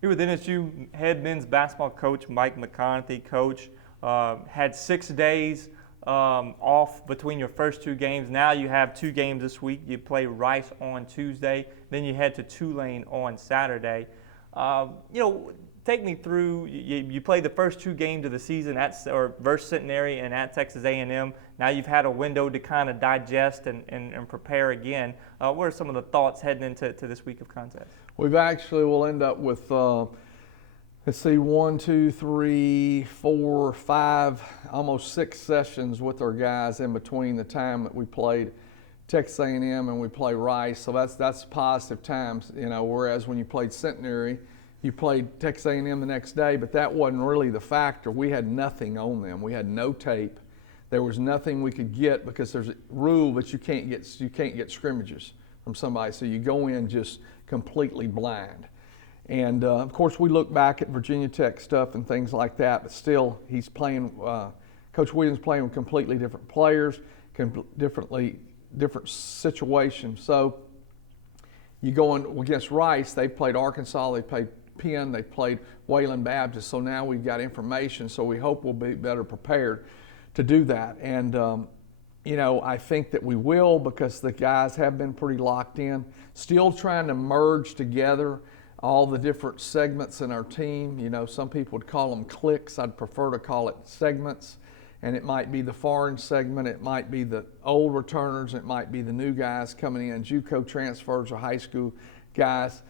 Here with NSU head men's basketball coach Mike McConathy. Coach, had 6 days off between your first 2 games. Now you have 2 games this week. You play Rice on Tuesday, then you head to Tulane on Saturday. Take me through. You played the first 2 games of the season versus Centenary and at Texas A&M. Now you've had a window to kind of digest and prepare again. What are some of the thoughts heading into this week of contest? We've actually will end up with, let's see, 1, 2, 3, 4, 5, almost 6 sessions with our guys in between the time that we played Texas A&M and we play Rice. So that's positive times, whereas when you played Centenary, you played Texas A&M the next day, but that wasn't really the factor. We had nothing on them. We had no tape. There was nothing we could get because there's a rule that you can't get scrimmages from somebody. So you go in just completely blind. And of course, we look back at Virginia Tech stuff and things like that, but still, he's playing. Coach Williams playing with completely different players, different situations. So you go in against Rice. They played Arkansas. They played Penn. They played Wayland Baptist. So now we've got information. So we hope we'll be better prepared to do that. And I think that we will because the guys have been pretty locked in. Still trying to merge together all the different segments in our team. Some people would call them cliques. I'd prefer to call it segments. And it might be the foreign segment. It might be the old returners. It might be the new guys coming in, JUCO transfers or high school guys,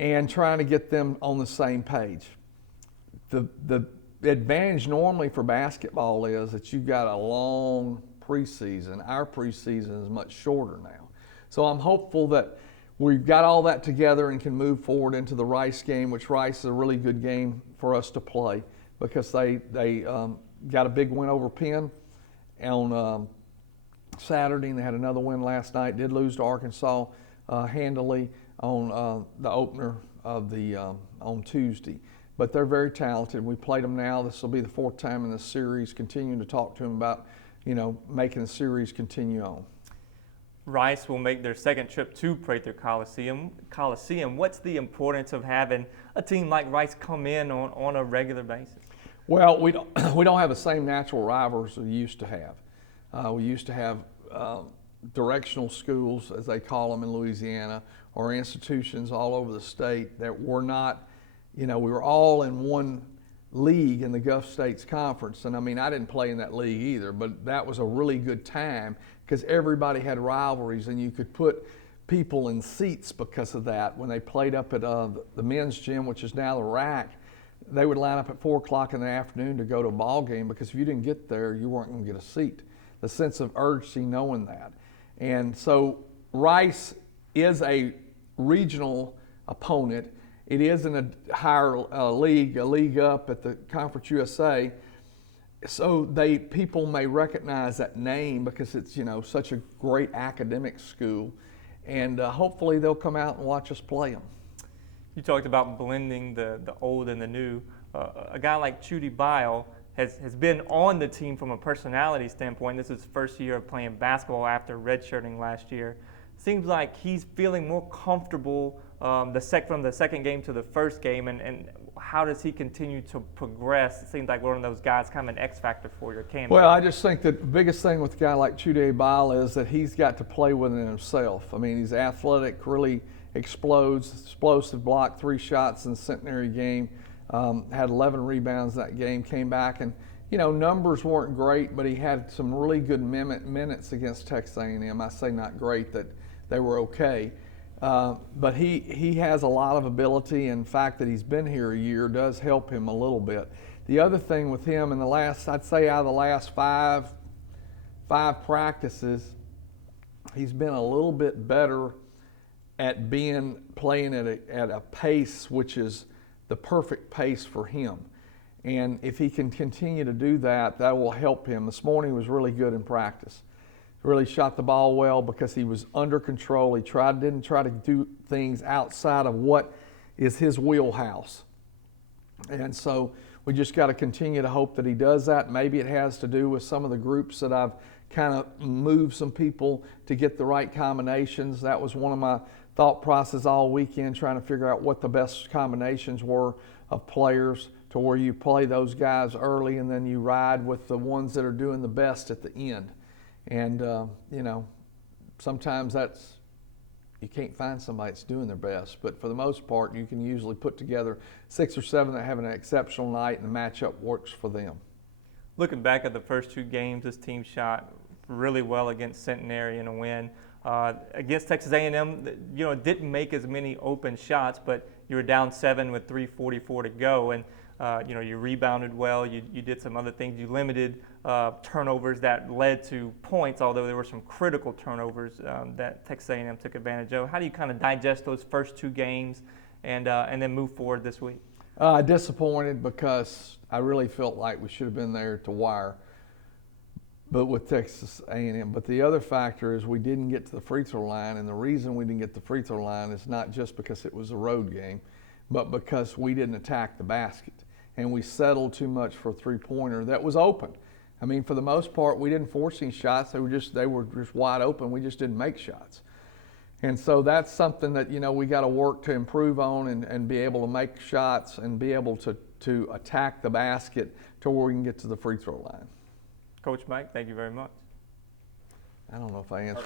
and trying to get them on the same page. The advantage normally for basketball is that you've got a long preseason. Our preseason is much shorter now. So I'm hopeful that we've got all that together and can move forward into the Rice game, which Rice is a really good game for us to play because they got a big win over Penn on Saturday, and they had another win last night. Did lose to Arkansas handily on the opener of on Tuesday. But they're very talented. We played them now. This will be the 4th time in the series, continuing to talk to them about making the series continue on. Rice will make their second trip to Prather Coliseum. What's the importance of having a team like Rice come in on a regular basis? Well, we don't have the same natural rivals we used to have. We used to have directional schools, as they call them in Louisiana, or institutions all over the state that were not, we were all in one league in the Gulf States Conference. And I didn't play in that league either, but that was a really good time because everybody had rivalries and you could put people in seats because of that. When they played up at the men's gym, which is now the RAC, they would line up at 4 o'clock in the afternoon to go to a ball game because if you didn't get there, you weren't going to get a seat. The sense of urgency knowing that. And so Rice is a regional opponent. It is in a higher league, a league up at the Conference USA. So people may recognize that name because it's such a great academic school, and hopefully they'll come out and watch us play them. You talked about blending the old and the new. A guy like Chudy Bile has been on the team from a personality standpoint. This is his first year of playing basketball after redshirting last year. Seems like he's feeling more comfortable from the second game to the first game, and how does he continue to progress? It seems like one of those guys, kind of an X factor for your candidate. Well, I just think that the biggest thing with a guy like Chudy Bile is that he's got to play within himself. He's athletic, really explosive, blocked 3 shots in the Centenary game, had 11 rebounds that game, came back and numbers weren't great, but he had some really good minutes against Texas A&M. I say not great, that they were okay. But he has a lot of ability, and the fact that he's been here a year does help him a little bit. The other thing with him in I'd say out of the last five practices, he's been a little bit better at playing at a pace which is the perfect pace for him. And if he can continue to do that, that will help him. This morning was really good in practice. Really shot the ball well because he was under control. He didn't try to do things outside of what is his wheelhouse. And so we just got to continue to hope that he does that. Maybe it has to do with some of the groups that I've kind of moved some people to get the right combinations. That was one of my thought process all weekend trying to figure out what the best combinations were of players to where you play those guys early and then you ride with the ones that are doing the best at the end. And, you know, sometimes you can't find somebody that's doing their best, but for the most part, you can usually put together 6 or 7 that have an exceptional night and the matchup works for them. Looking back at the first 2 games, this team shot really well against Centenary in a win. Against Texas A&M, you know, didn't make as many open shots, but you were down 7 with 3:44 to go, and you know, you rebounded well. You did some other things. You limited turnovers that led to points, although there were some critical turnovers that Texas A&M took advantage of. How do you kind of digest those first 2 games and then move forward this week? Disappointed because I really felt like we should have been there to wire, but with Texas A&M. But the other factor is we didn't get to the free throw line, and the reason we didn't get to the free throw line is not just because it was a road game, but because we didn't attack the basket, and we settled too much for a three-pointer that was open. I mean, for the most part, we didn't force any shots. They were just wide open. We just didn't make shots. And so that's something that, you know, we got to work to improve on and be able to make shots and be able to attack the basket to where we can get to the free throw line. Coach Mike, thank you very much. I don't know if I answered